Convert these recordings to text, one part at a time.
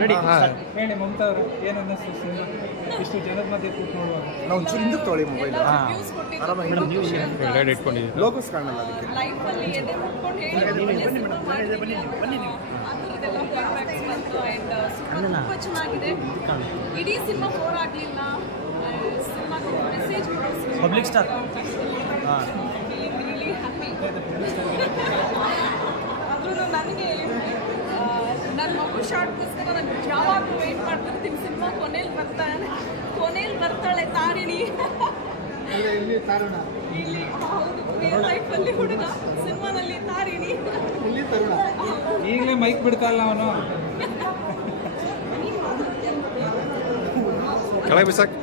ಹೇಳಿ ಮಮತಾ ಅವರು ಏನು ಅನ್ನಿಸ್ತು ಸಿನಿಮಾ ಇಷ್ಟು ಜನದ ಮಧ್ಯೆ ಕೂತು ನೋಡುವಾಗ? ನಾವು ಒಂಚೂರು ಹಿಂದಕ್ಕೆ ತೊಗೊಳ್ಳಿ ಮೊಬೈಲ್ ಆರಾಮಾಗಿ ಇಟ್ಕೊಂಡಿದ್ದೀವಿ. ಲೋಗೋಸ್ ಕಾಣಲ್ಲ ಅದಕ್ಕೆ. ಚೆನ್ನಾಗಿದೆ. ಇಡೀ ಸಿನಿಮಾ ಬೋರ್ ಆಗಲಿಲ್ಲ. Message public star really happy. ಆದ್ರೂ ನನಗೆ ನನ್ನ ಮಗು ಶಾರ್ಟ್ಗೋಸ್ಕರ ನಾನು ಯಾವಾಗಲೂ ವೆಯ್ಟ್ ಮಾಡ್ತಿರ್ತೀನಿ. ಸಿನಿಮಾ ಕೊನೆಯಲ್ಲಿ ಬರ್ತಾಳೆ ತಾರಿಣಿ. ಇಲ್ಲಿ ಹೌದು, ರಿಯಲ್ ಲೈಫಲ್ಲಿ ಹುಡುಗ, ಸಿನಿಮಾನಲ್ಲಿ ತಾರಿಣಿ. ಈಗಲೇ ಮೈಕ್ ಬಿಡ್ತಾ ಇಲ್ಲ ಅವನು. ಕೆಳಗೆ ಬಿಸಾಕ್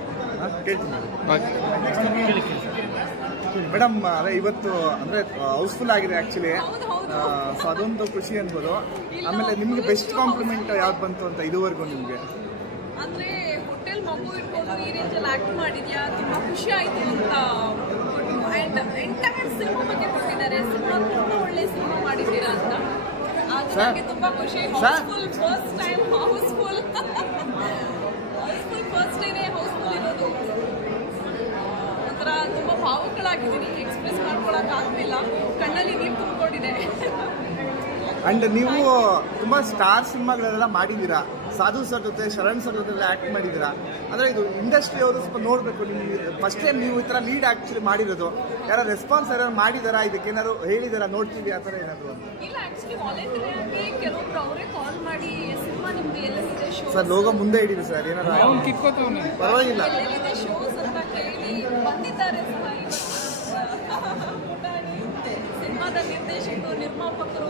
ಮೇಡಮ್, ಅದೇ ಇವತ್ತು ಅಂದರೆ ಹೌಸ್ಫುಲ್ ಆಗಿದೆ ಆ್ಯಕ್ಚುಲಿ. ಸೊ ಅದೊಂದು ಖುಷಿ ಅನ್ಬೋದು. ಆಮೇಲೆ ನಿಮಗೆ ಬೆಸ್ಟ್ ಕಾಂಪ್ಲಿಮೆಂಟ್ ಯಾವ್ದು ಬಂತು ಅಂತ ಇದುವರೆಗೂ ನಿಮಗೆ? ಅಂದರೆ ಹೋಟೆಲ್ ಮಗು ಇಟ್ಕೊಂಡು ಈ ರೇಂಜಲ್ಲಿ ಆ್ಯಕ್ಟ್ ಮಾಡಿದ್ಯಾ, ತುಂಬ ಖುಷಿ ಆಯಿತು ಅಂತ. ಆ್ಯಂಡ್ ಎಂಟೈರ್ ಸಿನಿಮಾ ಬಗ್ಗೆ ಕೊಟ್ಟಿದ್ದಾರೆ. ಸಿನಿಮಾ ತುಂಬ ಒಳ್ಳೆ ಸಿನಿಮಾ ಮಾಡಿದ್ದೀರಾ ಅಂತ. ಅದು ನನಗೆ ತುಂಬ ಖುಷಿ. House full first time house full first ಡೇನೇ ಹೌಸ್ಫುಲ್ ಇರೋದು. ಒಂಥರ ತುಂಬ ಭಾವುಕಳಾಗಿದ್ದೀನಿ. ಎಕ್ಸ್ಪ್ರೆಸ್ ಮಾಡ್ಕೊಳಕ್ಕೆ ಆಗ್ತಿಲ್ಲ. ಕಣ್ಣಲ್ಲಿ ನೀರು ತುಂಬಿಕೊಂಡಿದೆ. ಅಂಡ್ ನೀವು ತುಂಬಾ ಸ್ಟಾರ್ ಸಿನಿಮಾಗಳೆಲ್ಲ ಮಾಡಿದ್ದೀರಾ. ಸಾಧು ಸರ್ ಜೊತೆ, ಶರಣ್ ಸರ್ ಜೊತೆ ಆಕ್ಟ್ ಮಾಡಿದ್ದೀರಾ. ಅಂದ್ರೆ ಇದು ಇಂಡಸ್ಟ್ರಿ ಅವರು ಸ್ವಲ್ಪ ನೋಡ್ಬೇಕು. ನಿಮ್ಗೆ ಫಸ್ಟ್ ಟೈಮ್ ನೀವು ಈ ತರ ಲೀಡ್ ಆಕ್ಚುಲಿ ಮಾಡಿರೋದು. ಯಾರ ರೆಸ್ಪಾನ್ಸ್ ಯಾರು ಮಾಡಿದಾರಾ, ಇದಕ್ಕೆ ಏನಾದ್ರು ಹೇಳಿದಾರಾ, ನೋಡ್ತೀವಿ ಆ ಥರ ಏನಾದ್ರು ಅಂತ? ಇಲ್ಲ, ಆಕ್ಚುಲಿ ವಾಲಂಟಿಯರ್ ಆಗಿ ಕೆಲವೊಬ್ರು ಅವರೇ ಕಾಲ್ ಮಾಡಿ ಸಿನಿಮಾ ನಿಮ್ದು ಎಲ್ಲಿದೆ ಶೋ ಸರ್ ಲೋಗೋ ಮುಂದೆ ಹಿಡೀರಿ ಸರ್, ಏನಾದ್ರು ಪರವಾಗಿಲ್ಲ, ಎಲ್ಲಿದೆ ಶೋಸ್ ಅಂತ ಕೇಳಿ ಬಂದಿದ್ದಾರೆ ಸಿನಿಮಾದ ನಿರ್ದೇಶಕರು, ನಿರ್ಮಾಪಕರು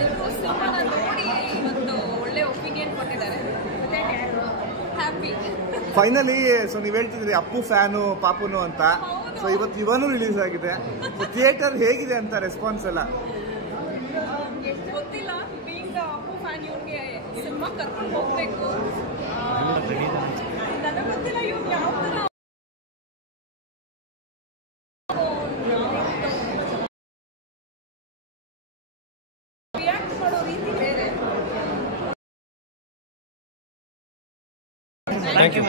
ಎಲ್ಲರೂ ಸಿನಿಮಾನ ನೋಡಿ ಇವತ್ತು ಒಳ್ಳೆ ಒಪಿನಿಯನ್ ಕೊಟ್ಟಿದ್ದಾರೆ. ಹ್ಯಾಪಿ. ಫೈನಲಿ ಸೊ ನೀವು ಹೇಳ್ತಿದ್ರಿ ಅಪ್ಪು ಫ್ಯಾನು ಪಾಪುನು ಅಂತ. ಸೊ ಇವತ್ತು ಇವನು ರಿಲೀಸ್ ಆಗಿದೆ. ಥಿಯೇಟರ್ ಹೇಗಿದೆ ಅಂತ ರೆಸ್ಪಾನ್ಸ್ ಎಲ್ಲ? ಗೊತ್ತಿಲ್ಲ. ಬೀಂಗ್ ಅಪ್ಪು ಫ್ಯಾನ್ ಇವನಿಗೆ ಸಿನಿಮಾ ಕರ್ಕೊಂಡು ಹೋಗ್ಬೇಕು. ನನಗೆ ಗೊತ್ತಿಲ್ಲ ಇವ್ನು ಯಾವ ಥರ ರಿಯಾಕ್ಟ್ ಮಾಡೋ ರೀತಿ ಬೇರೆ. Thank you.